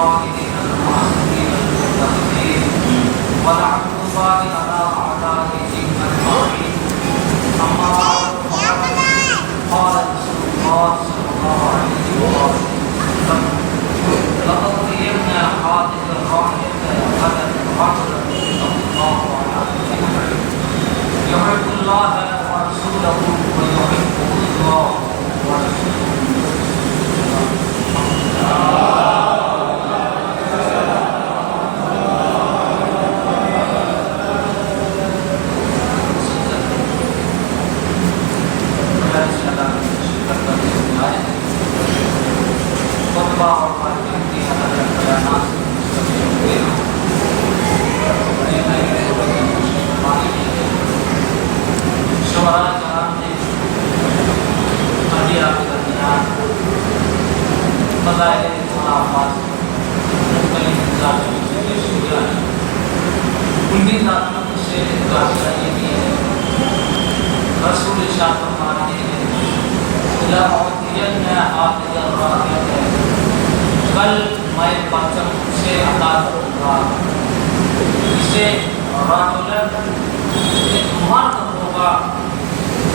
الصالحين المحسنين المتقين ولعنة الله على أعدائهم أجمعين. أما بعد قال رسول الله صلى الله عليه وسلم لقد قيمنا هذه الراية غدا رجلا صلى الله عليه وسلم يحب الله ورسوله ويحبه الله ورسوله. کل میں پرچم سے عطا کروں گا اسے رجل ایک مرد ہوگا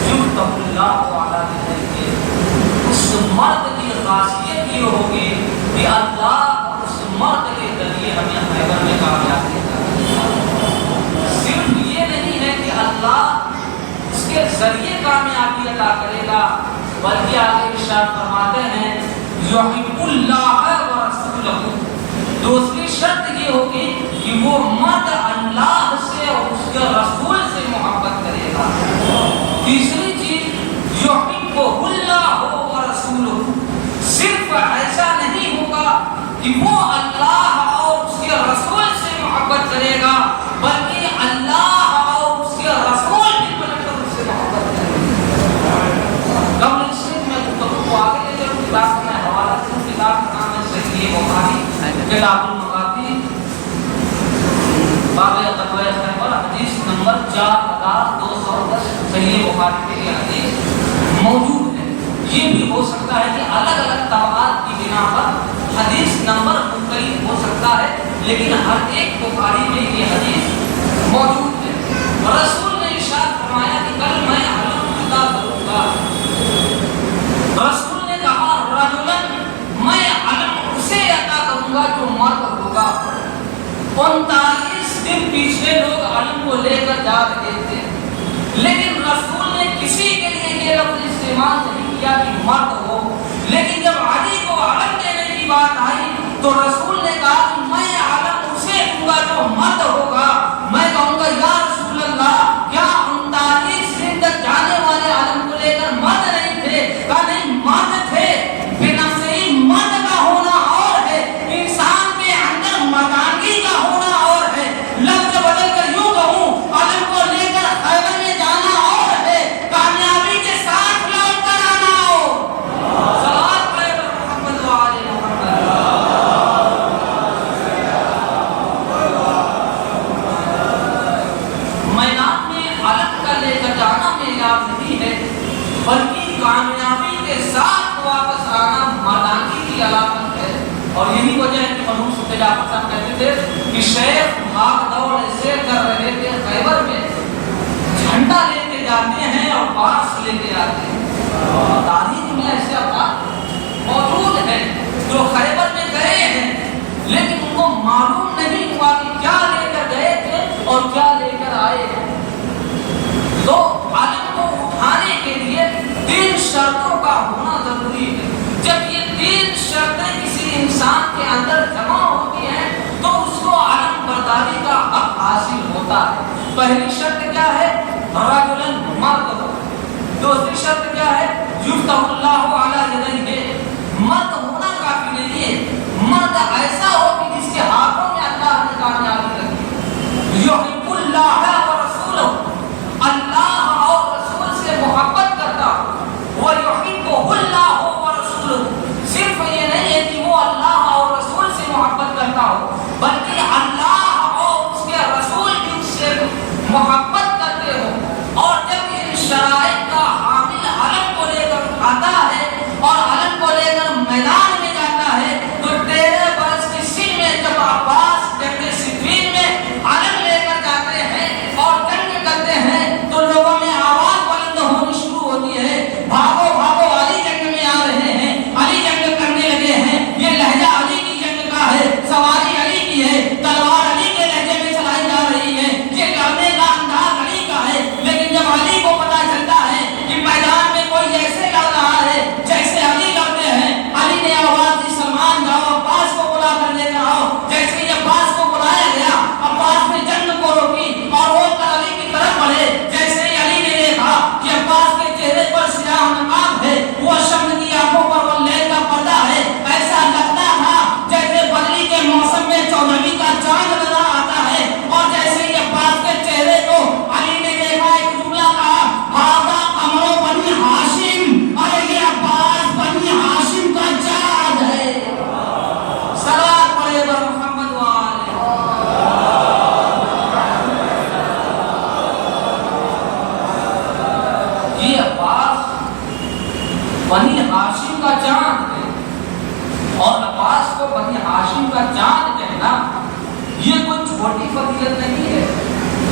یفتح اللہ علی یدیہ. اس مرد کی خاصیت یہ ہوگی کہ اللہ اس مرد کے ذریعے ہمیں خیبر میں کامیابی عطا کرے گا. صرف یہ نہیں ہے کہ اللہ اس کے ذریعے کامیابی عطا کرے گا بلکہ آگے ارشاد فرماتے ہیں یحب اللہ ورسولہ. دوسری شرط یہ ہوگی کہ وہ مرد اللہ سے اور اس کے رسول سے محبت کرے گا. تیسری چیز یحب اللہ ورسولہ. صرف ایسا نہیں ہوگا کہ وہ اللہ اور اس کے رسول سے محبت کرے گا بلکہ اللہ اور اس کے رسول بھی مل کر اس سے محبت کرے گا. قبل اس میں گفتگو کو آگے لے جاؤں. کتاب میں حوالہ سے کتاب کا نام ہے صحیح بخاری کتاب المغازی باب غزوہ خیبر حدیث نمبر 4210 صحیح بخاری میں یہ حدیث موجود ہے. یہ بھی ہو سکتا ہے کہ الگ الگ طبقات کی بنا پر حدیث نمبر مختلف ہو سکتا ہے لیکن ہر ایک بخاری میں یہ حدیث موجود ہے. رسول نے ارشاد فرمایا کہ کل میں علم عطا کروں گا. رسول نے کہا رجلن میں علم اسے عطا کروں گا جو مرد ہوگا. 39 دن پیچھے لوگ علم کو لے کر جا رہے تھے لیکن رسول نے کسی کے لیے یہ لفظ استعمال نہیں کیا کہ مرد ہو. لیکن جب علی کو علم دینے کی بات آئی تو رسول نے کہا کہ میں علم اسے دوں گا جو مرد ہوگا. میں کہوں گا یا رسول اللہ کیا 39 دن تک جانے والے علم کو لے کر مرد نہیں تھے؟ کہا نہیں مرد تھے. بنفسہی مرد کا ہونا اور ہے انسان کے اندر مردانگی کا ہونا اور ہے. لفظ بدل کر یوں کہوں علم کو لے کر خیبر میں جانا اور ہے کامیابی کے ساتھ لوٹ کر آنا اور. صلوات پڑھے محمد و آل محمد. میدان میں علم کا لے کر جانا معیار نہیں ہے بلکہ کامیابی کے ساتھ واپس آنا مردانگی کی علامت ہے. اور یہی وجہ ہے کہ مرحوم صوفی جعفر صاحب کہتے تھے کہ شیخ بھاگ دوڑ ایسے کر رہے تھے خیبر میں جھنڈا لے کے جاتے ہیں اور پاس لے کے آتے ہیں. تاریخ میں ایسے افراد موجود ہیں جو خیبر میں گئے ہیں لیکن ان کو معلوم نہیں ہوا کہ کیا لے کر گئے تھے اور کیا لے کر آئے ہیں. تو علم کو اٹھانے کے لیے 3 شرطوں کا ہونا ضروری ہے. جب یہ 3 شرطیں کسی انسان کے اندر جمع ہوتی ہیں تو اس کو علم برداری کا حق حاصل ہوتا ہے. پہلی شرط کیا ہے؟ رجل مرد ہو. دوسری شرط کیا ہے؟ یفتح اللہ علی یدیہ. مرد ہونا کافی نہیں ہے. مرد ایسا ہو کہ جس کے ہاتھوں میں اللہ نے کامیابی رکھی. یحب اللہ ورسولہ. اللہ اور رسول سے محبت کرتا وہ یحب اللہ ورسولہ. صرف یہ نہیں ہے کہ وہ اللہ اور رسول سے محبت کرتا ہو بلکہ اللہ اور اس کے رسول بھی اس سے محبت یہ کوئی چھوٹی فضیلت نہیں ہے.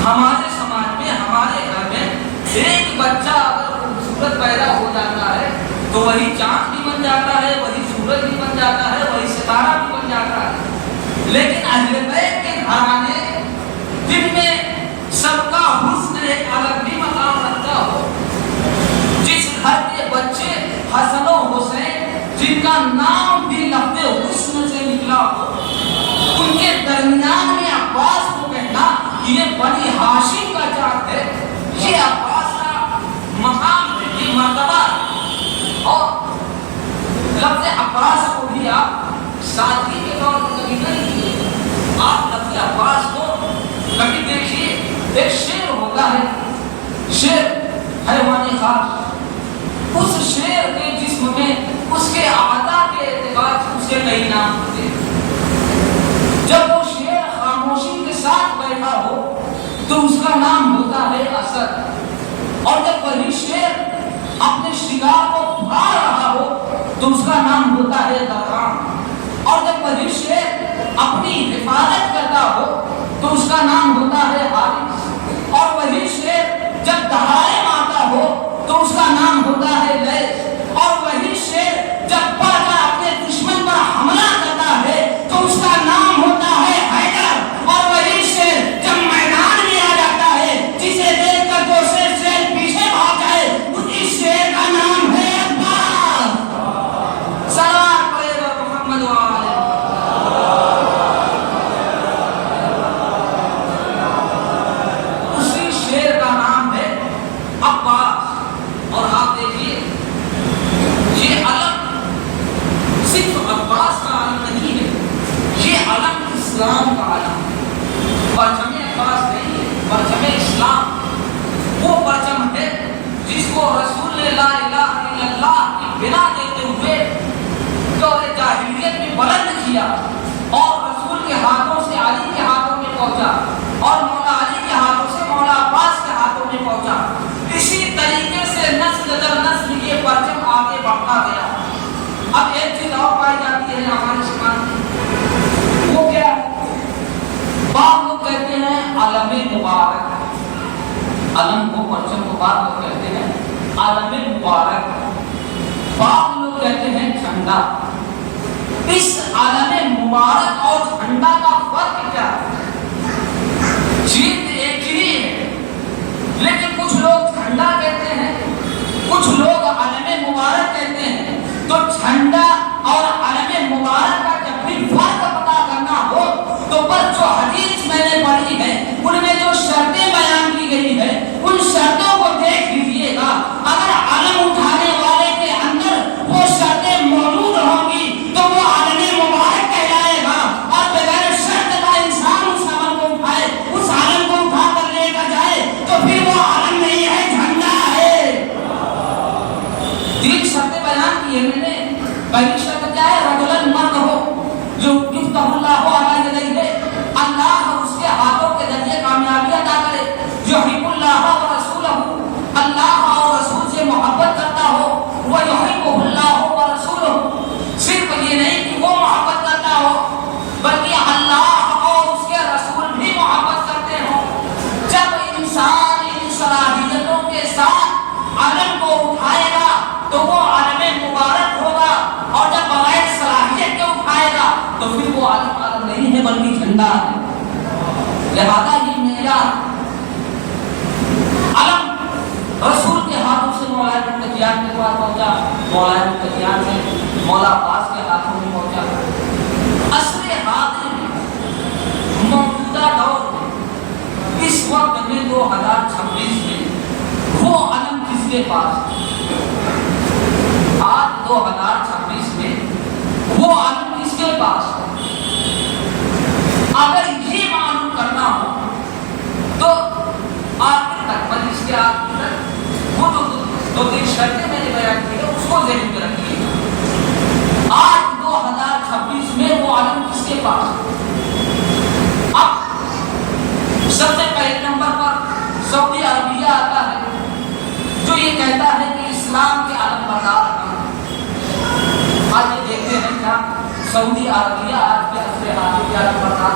ہمارے سماج میں، ہمارے گھر میں ایک بچہ اگر خوبصورت پیدا ہو جاتا ہے تو وہی چاند بھی بن جاتا ہے، وہی سورج بھی بن جاتا ہے، وہی ستارہ بھی بن جاتا ہے. لیکن اہل بیت کے گھرانے جن میں سب کا حسن ایک الگ بھی مقام رکھتا ہو، جس گھر کے بچے حسن و حسین جن کا نام بھی لفظ حسن سے نکلا ہو، ان کے درمیان میں عباس کو کہنا یہ بنی ہاشم کا چاند ہے، یہ عباس کا مقام ہے، یہ مرتبہ ہے. اور لفظ عباس کو بھی آپ سادگی کے طور پر کبھی نہیں کیے. آپ لفظ عباس کو کبھی دیکھیے، ایک شیر ہوتا ہے، شیر حیوانی خاص، اس شیر کے جسم میں اس کے اعضاء کے اعتبار سے اس کے کئی نام ہوتے ہیں. جب وہ شیر خاموشی کے ساتھ بیٹھا ہو تو اس کا نام ہوتا ہے اسد، اور جب وہی شیر اپنے شکار کو پھاڑ رہا ہو تو اس کا نام ہوتا ہے درغام، اور جب وہی شیر اپنی حفاظت کرتا ہو تو اس کا نام ہوتا ہے حارث، اور وہی شیر جب دہاڑے مارتا ہو تو اس کا نام ہوتا ہے لیث، اور وہی شیر جب پڑ کر اپنے دشمن پر حملہ کرتا ہے تو اس کا نام ہوتا ہے حیدر، اور وہی شیر جب میدان میں آ جاتا ہے جسے دیکھ کر دوسرے شیر پیچھے بھاگ جائے اسی شیر کا نام ہے عباس. سلام پڑھے گا محمد والے. اسی شیر کا نام ہے عباس. اور آپ دیکھیے یہ علم صرف عباس کا علم نہیں ہے، یہ علم اسلام کا علم ہے. پرچم عباس نہیں ہے، پرچم اسلام وہ پرچم ہے جس کو رسول نے لا الہ الا اللہ کی بنا دیتے ہوئے دور جاہلیت میں بلند کیا، اور رسول کے ہاتھوں سے علی کے ہاتھوں میں پہنچا، اور مولا علی کے ہاتھوں سے مولا عباس کے ہاتھوں میں پہنچا. اسی طریقے سے نسل در نسل یہ پرچم آگے بڑھتا گیا. اب ایک چیز اور پائی جاتی ہے ہمارے سماج میں، وہ کیا ہے؟ بعض لوگ کہتے ہیں علم مبارک، علم کو پرچم کو بعض لوگ کہتے ہیں علم مبارک، بعض لوگ کہتے ہیں جھنڈا. اس علم مبارک اور جھنڈا کا فرق کیا ہے؟ چیز ایک ہی ہے، لیکن کچھ لوگ جھنڈا کہتے ہیں، کچھ لوگ علم مبارک کہتے ہیں. تو جھنڈا اور علم مبارک کا جب بھی فرق پتا کرنا ہو تو بس جو حدیث میں نے پڑھی ہے ان میں جو شرطیں بیان کی گئی ہے ان شرطوں کو دیکھ لیجیے گا. اگر علم اٹھانے والے کے اندر وہ شرطیں موجود ہوں گی تو وہ علم مبارک کہلائے گا، اور بغیر شرط کا انسان اس عمل کو اٹھائے، اس علم کو اٹھا کر لے کر جائے تو پھر وہ علم نہیں ہے، جھنڈا ہے. تین شرطیں بیان کی ہے میں نے. پہلی شرط کیا ہے؟ رجل مرد ہو جو یفتح اللہ علی یدیہ، اللہ اس کے ہاتھوں کے ذریعے کامیابی عطا کرے. یحب اللہ ورسولہ، اللہ اور رسول سے محبت کرتا ہو. ویحبہ اللہ ورسولہ، صرف یہ نہیں کہ وہ محبت کرتا ہو بلکہ اللہ اور اس کے رسول بھی محبت کرتے ہوں. جب انسان ان صلاحیتوں کے ساتھ علم کو اٹھائے گا تو وہ علم مبارک ہوگا، اور جب بغیر صلاحیت کے اٹھائے گا تو پھر وہ علم نہیں ہے بلکہ جھنڈا ہے. لہذا یہ معیار علم رسول کے ہاتھوں سے مولا متقیان کے پاس پہنچا، مولا متقیان سے مولا عباس کے ہاتھوں میں پہنچا. عصر حاضر میں موجودہ دور میں اس وقت میں 2026 میں وہ علم کس کے پاس؟ آج 2026 میں وہ علم کس کے پاس؟ اگر یہ معلوم کرنا ہو تو آخر تک مجلس کے آخر تک وہ دو تین شرطیں میں نے بیان کی ہے اس کو ذہن میں رکھیے. آج 2026 میں وہ علم کس کے پاس؟ اب سب سے پہلے نمبر پر سعودی عربیہ آتا ہے جو یہ کہتا ہے کہ اسلام کے علم بردار ہیں. آج یہ دیکھتے ہیں کیا سعودی عربیہ آج کے عصر حاضر کے علم بردار.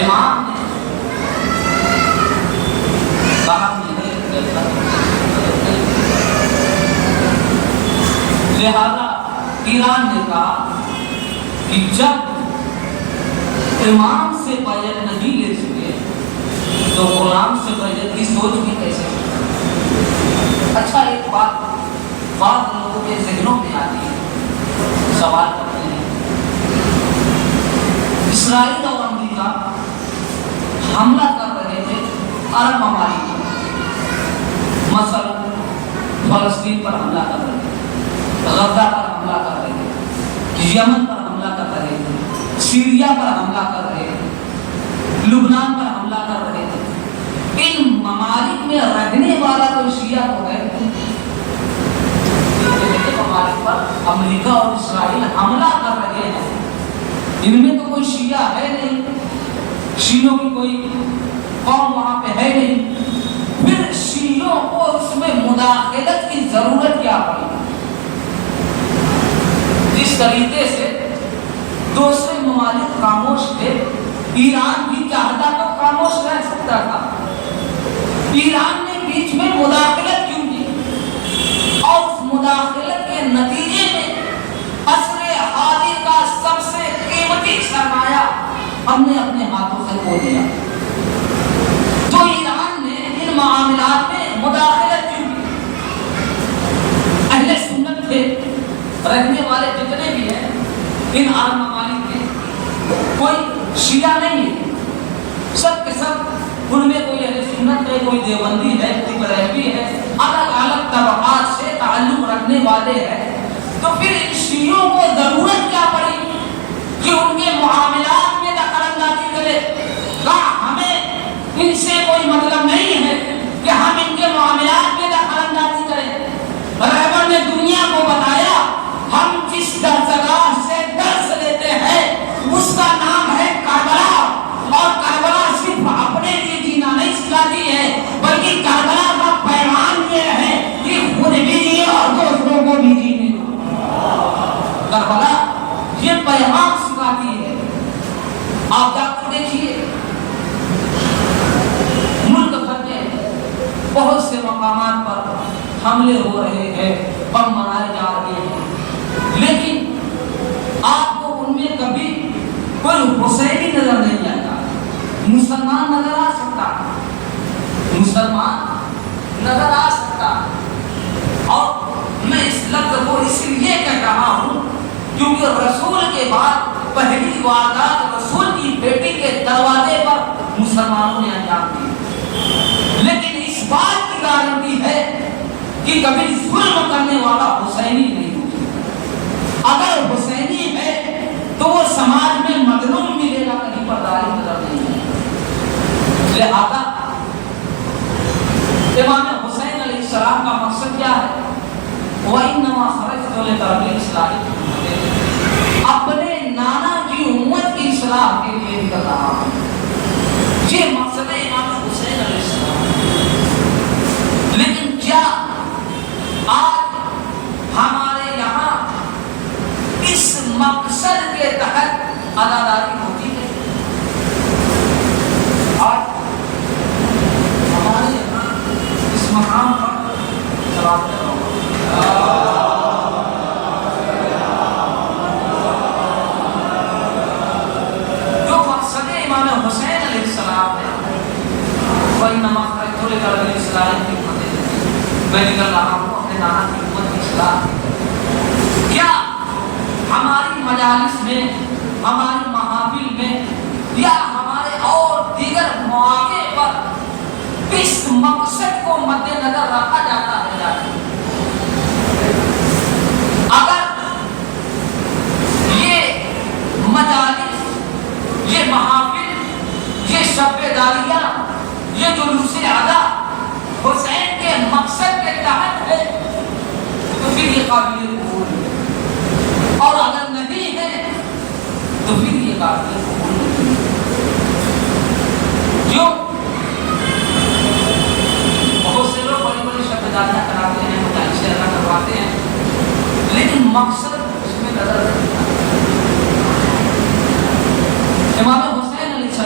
امام نے کہا لہذا ایران نے کہا کہ جب امام سے بیعت نہیں لے سکے تو غلام سے بیعت کی سوچ بھی کیسے سکتے؟ اچھا ایک بات بعض لوگوں کے ذہنوں میں آتی ہے، سوال کرتے ہیں اسرائیل اور امریکہ حملہ کر رہے تھے عرب ممالک مثلا فلسطین پر حملہ کر رہے تھے، غزہ پر حملہ کر رہے تھے، یمن پر حملہ کر رہے تھے، سیریا پر حملہ کر رہے تھے، لبنان پر حملہ کر رہے تھے۔ ان ممالک میں رہنے والا کوئی شیعہ تو ہے، ممالک پر امریکہ اور اسرائیل حملہ کر رہے ہیں، ان میں تو کوئی شیعہ ہے نہیں، شیعوں کی کوئی قوم وہاں پہ ہے نہیں، پھر شیعوں کو اس میں مداخلت کی ضرورت کیا پڑی؟ جس طریقے سے دوسرے ممالک خاموش تھے، ایران بھی چاہتا تو خاموش رہ سکتا تھا، ایران نے بیچ میں مداخلت کیوں کی؟ اور اس مداخلت کے نتیجے میں عصر حاضر کا سب سے قیمتی سرمایہ ہم نے اپنے ہاتھوں سے کھو دیا۔ تو ایران نے ان معاملات میں مداخلت کیوں کی؟ اہل سنت تھے، رہنے والے جتنے بھی ہیں ان عرب ممالک میں کوئی شیعہ نہیں ہے، سب کے سب ان میں کوئی اہل سنت ہے، کوئی دیوبندی ہے، کوئی بریلوی ہے، الگ الگ طبقات سے تعلق رکھنے والے ہیں۔ تو پھر ان شیعوں کو ضرورت کیا پڑی کہ ان کے معاملات میں دخل اندازی کرے؟ کہا ہمیں ان سے کوئی مطلب نہیں ہے کہ ہم ان کے معاملات میں دخل اندازی کریں۔ رہبر نے دنیا کو بتایا ہم جس درسگاہ سے درس لیتے ہیں اس کا نام ہے کربلا، اور کربلا صرف اپنے لیے جینا نہیں سکھاتی ہے بلکہ کربلا کا پیغام یہ ہے کہ خود بھی جیے اور دوسروں کو بھی جینے دو۔ کربلا یہ پیغام سکھاتی ہے۔ آپ جا کر دیکھیے ملک بھر میں بہت سے مقامات پر حملے ہو رہے ہیں، بم بنائے جا رہے ہیں، لیکن آپ کو ان میں کبھی کوئی حسینی نظر نہیں آتا۔ مسلمان نظر آ سکتا، مسلمان نظر آ سکتا، اور میں اس لفظ کو اس لیے کہہ رہا ہوں کیونکہ رسول کے بعد پہلی واردات رسول کی بیٹی کے دروازے پر مسلمانوں نے انجام دی، لیکن اس بات کی گارنٹی ہے کہ کبھی ظلم کرنے والا حسینی نہیں ہوگا۔ اگر حسینی ہے تو وہ سماج میں مظلوم ملے گا، کہیں پرداری نظر نہیں ہے۔ لہذا امام حسین علیہ السلام کا مقصد کیا ہے؟ وَإِنَّمَا خَرَجْتُ لِتَرْبِيَةِ إِصْلَاحِ، اپنے نانا کی امت کی اصلاح کے لیے نکل رہا ہوں۔ یہ مقصد ہے امام حسین علیہ السلام۔ لیکن کیا آج ہمارے یہاں اس مقصد کے تحت عزاداری ہوتی ہے؟ آج ہمارے یہاں اس مقام پر سلام کرو جو مقصد امام حسین علیہ السلام ہے، وَإِنَّمَا خَرَجْتُ لِتَرْبِيَةِ إِصْلَاحِ، میں نکل رہا ہوں اپنے نانا کی امت کی اصلاح۔ کیا ہماری مجالس میں، ہماری محافل میں یا ہمارے اور دیگر مواقع پر اس مقصد کو مد نظر رکھا جاتا ہے؟ اگر یہ مجالس، یہ محافل، یہ شب داریاں، یہ جلوس ادا حسین کے مقصد کے تحت ہے تو پھر یہ قابل قبول ہے، اور اگر نہیں ہے تو پھر یہ قابل قبول نہیں ہے۔ جو بہت سے لوگ بڑی بڑی شبداریاں کراتے ہیں، مجالس ادا کرواتے ہیں، لیکن مقصد اس میں نظر نہیں آتا۔ امام حسین علیہ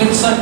61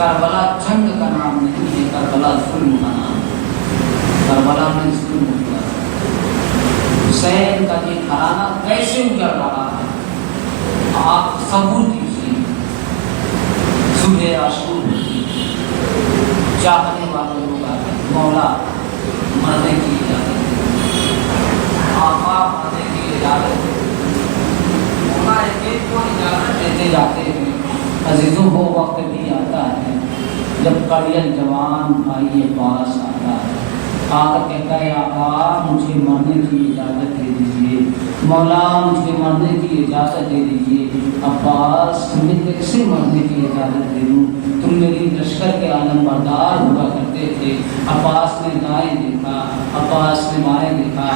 کربلا جنگ کا نام نہیں ہے، کربلا ظلم کا نام ہے۔ کربلا میں ظلم ہوا، حسین کا یہ گھرانہ کیسے اجڑ رہا ہے آپ تصور کیجیے۔ صبح عاشور ہوتی، چاہنے والے لوگ آتے، مولا مرنے کی اجازت ہے، آقا مرنے کی اجازت ہے، مولا ایک کو اجازت دیتے جاتے ہیں۔ عزیزوں وہ وقت بھی آتا ہے جب کڑیل جوان بھائی پاس آتا ہے، آ کر کہتا ہے آقا مجھے مرنے کی اجازت دے دیجیے، مولا مجھے مرنے کی اجازت دے دیجیے۔ عباس تمہیں کیسے مرنے کی اجازت دے دوں، تم میری لشکر کے عالم بردار ہوا کرتے تھے۔ عباس نے دائیں دیکھا، عباس نے بائیں دیکھا،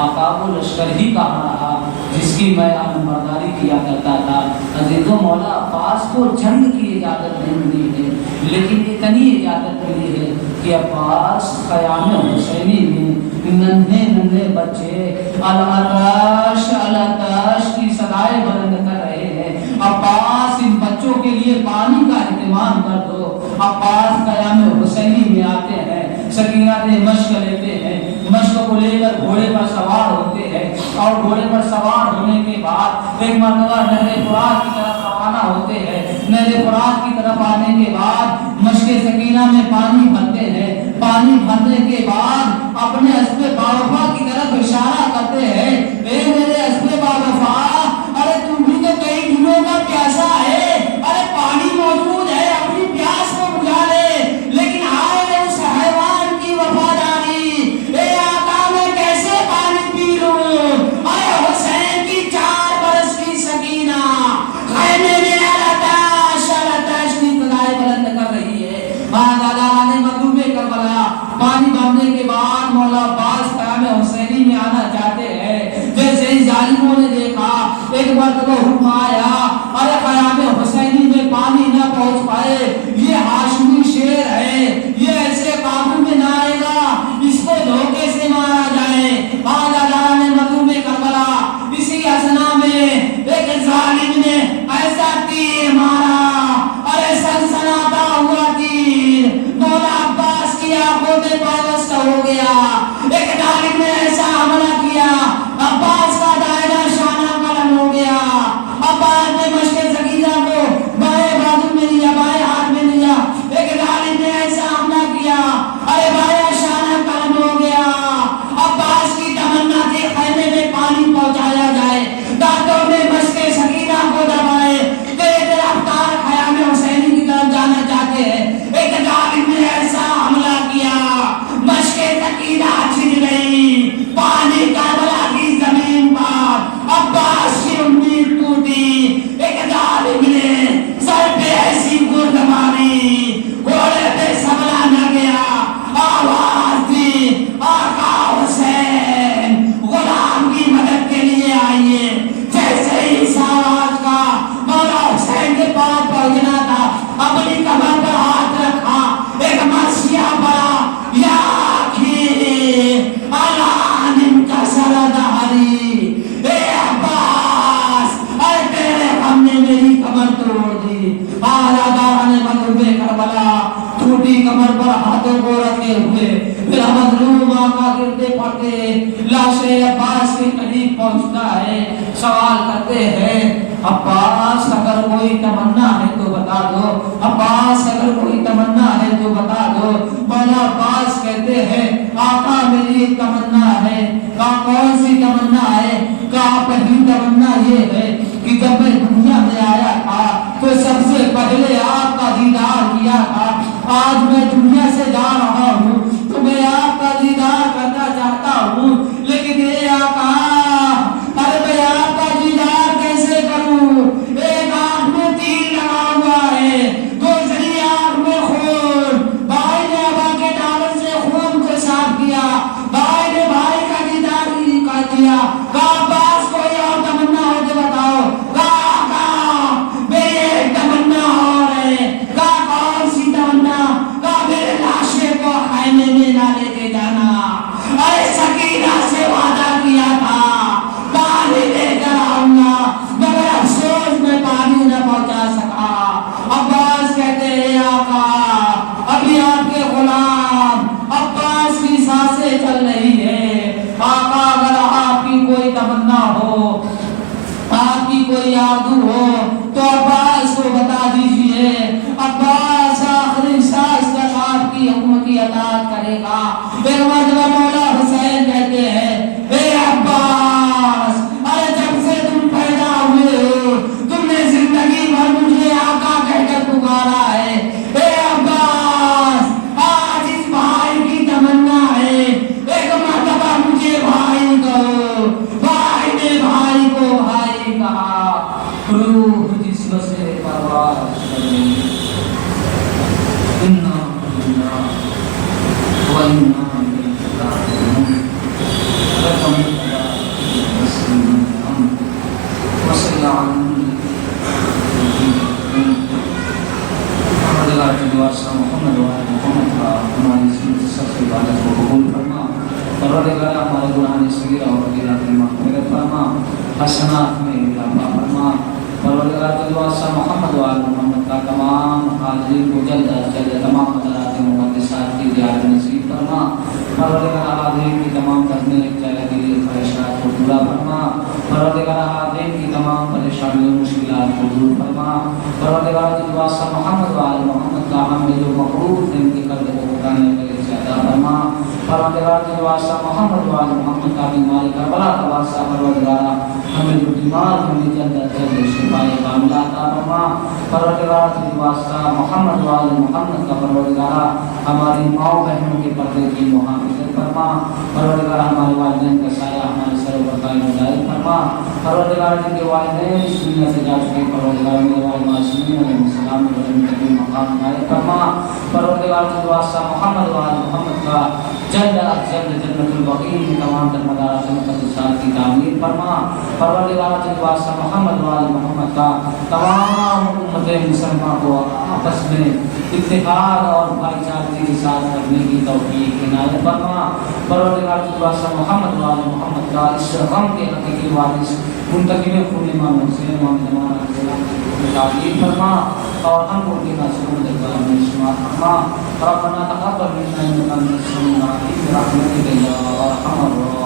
آقا وہ لشکر ہی کہاں رہا جس کی میں عالم برداری کیا کرتا تھا۔ عزیزوں مولا عباس کو جنگ کی اجازت نہیں ملی ہے، لیکن اتنی اجازت ملی ہے کہ عباس قیام حسینی میں ننھے ننھے بچے العطاش العطاش کی صدائیں بلند کر رہے ہیں، عباس ان بچوں کے لیے پانی کا اہتمام کر دو۔ عباس قیام حسینی میں آتے ہیں، سکینہ سے مشق لیتے ہیں، مشق کو لے کر گھوڑے پر سوار ہوتے ہیں، اور گھوڑے پر سوار ہونے کے بعد ایک مرتبہ نہر فرات کی طرف روانہ ہوتے ہیں۔ نہر فرات کی طرف آنے کے بعد مشق سکینہ میں پانی بھرتے ہیں، پانی بھرنے کے بعد اپنے اسب باوفا کی طرف اشارہ کرتے ہیں، اے میرے اسب باوفا، ارے تم بھی تو کئی دنوں کا پیاسا ہے، ارے پانی موجود ہے، اپنی پیاس کو بجھا لے، لیکن آئے اس حیوان کی وفاداری، اے آقا میں کیسے پانی پی لوں؟ ارے حسین کی 4 برس کی سکینہ خیمے میں العطاش العطاش کی صدائیں بلند کر رہی ہے۔ دادا نے مغلوب کربلا پانی بھرنے کے بعد مولا عباس قیام حسینی میں آنا چاہتے ہیں۔ جیسے ہی ظالموں نے دیکھا ایک مرتبہ حکم آیا، ارے قیام حسینی میں پانی نہ پہنچ پائے، یہ ہاشمی شیر ہے، یہ ایسے قابو میں نہ آئے گا، اس کو دھوکے سے مارا جائے۔ دادا نے مغلوب کربلا اسی اثنا میں ایک ظالم نے ایسا تیر مارا، ارے سنسناتا ہوا تیر مولا عباس کی آنکھوں میں پیوست ہو گیا۔ ایک ظالم نے ایسا حملہ کیا، عباس کا دائرہ شانہ قلم ہو گیا۔ عباس نے مشق سکینہ کو بائیں بازو میں لیا، بائیں ہاتھ میں لیا، ایک ظالم نے ایسا حملہ کیا، ارے بائیں شانہ قلم ہو گیا۔ عباس کی تمنا تھی خیمے میں پانی پہنچایا جائے، دانتوں میں مشق سکینہ کو دبائے، تیز رفتار خیام حسینی کی طرف جانا چاہتے ہیں۔ ایک ظالم نے ایسا حملہ کیا، مشق سکینہ چھن گئی، پانی کربلا کی زمین پر، عباس کی امید ٹوٹی۔ ایک ظالم نے سر پہ ایسی گرد ماری، گھوڑے پہ سنبھلا نہ گیا، آواز دی آقا حسین غلام کی مدد کے لیے آئیے۔ جیسے ہی اس آواز کا مولا حسین کے پاس پہنچنا تھا، اپنی کمر پر ہاتھ رکھا، ایک مرثیہ پڑا، یا آخی الان انکسر ظہری، اے عباس، اے تیرے غم نے میری کمر توڑ دی۔ دادا نے مغلوب کربلا ٹوٹی کمر پر ہاتھوں کو رکھے ہوئے پھر مظلوم آقا گرتے پڑتے لاش عباس کے قریب پہنچتا ہے، سوال کرتے ہیں عباس اگر کوئی تمنا ہے تو بتا دو، عباس اگر کوئی تمنا ہے تو بتا دو۔ مولا عباس کہتے ہیں آقا میری تمنا ہے۔ کہا کون سی تمنا ہے؟ کہا پہلی تمنا یہ ہے کہ جب میں دنیا میں آیا تھا تو سب سے پہلے آپ کا دیدار کیا تھا، آج میں دنیا سے جا رہا ہوں تو میں آپ کا دیدار کرنا چاہتا ہوں، لیکن اے آقا ارے میں آپ کا دیدار کیسے کروں؟ ایک آنکھ میں تیر لگا ہوا ہے، دوسری آنکھ میں خون، بھائی نے ابا کے ٹاور سے خون کو صاف کیا، بھائی نے بھائی کا دیدار کر دیا۔ کہا عباس کوئی اور تمنا ہو تو بتاؤ؟ کہا آقا میری ایک تمنا اور ہے۔ کہا کون سی تمنا؟ کہا میرے لاشے کو اطاعت کرے گا۔ ایک مرتبہ مولا حسین کہتے ہیں اے عباس، ارے جب سے تم پیدا ہوئے ہو تم نے زندگی بھر مجھے آقا کہہ کر پکارا ہے، اے عباس آج اس بھائی کی تمنا ہے ایک مرتبہ مجھے بھائی کہو۔ بھائی نے بھائی کو بھائی کہا، روح جسم سے پرواز کرے، انا للہ و انا الیہ راجعون۔ رقم وسلم وصلی علی محمد محمد کا ہماری سب سے عبادت کو قبول فرما، پروردگار ہمارے گناہ صغیرہ اور کبیرہ کی مغفرت فرما، حسنات میں اضافہ فرما، پروردگار محمد وآل محمد کا تمام حاضرین کو جلد از جلد تمام حضرات مقدسات کی زیارت نصیب فرما، پروردگار حاضرین کی تمام دفنے چہرے کے لیے خواہشات کو پورا فرما، پروردگار حاضرین کی تمام پریشانیوں مشکلات کو دور فرما، پروردگار محمد وآل محمد کا ہم جو مقروض ہیں ان کے قرض کو اٹھانے کے لیے زیادہ فرما، پروردگار محمد وآل محمد کا بیماری کربلا کا واسطہ، پروردگار ہمیں جو بیمار ہمیں جلد از جلد شفائے کاملہ عطا فرما، پروردگار محمد وآل محمد کا پروردگار ہماری ماؤں بہنوں کے پردے کی محافظت فرما، پروردگار ہمارے والدین کا سایہ ہمارے سر پر قائم و دائم فرما، پروردگار جن کے والدین اس دنیا سے جا چکے پروردگار میرے والد معصومین علیہ السلام کے مقام نائب فرما، پروردگار محمد وآل محمد کا جلد از جلد جنت البقیع کی تمام تر مدارس مقدسات کی تعمیر فرما، پروردگار محمد وآل محمد کا تمام امت مسلمہ کو آپس میں اتحاد اور بھائی چارگی کے ساتھ رکھنے کی توفیق عنایت فرما، پروردگار محمد وآل محمد کا اس غم کے حقیقی وارث منتقم خون امام حسین محمد امام تعلیم فرما، اور ہم کو کی ناصروں دربار میں شمار فرما، ربنا تقبل منا انك انت السميع العليم برحمتك يا ارحم الراحمين۔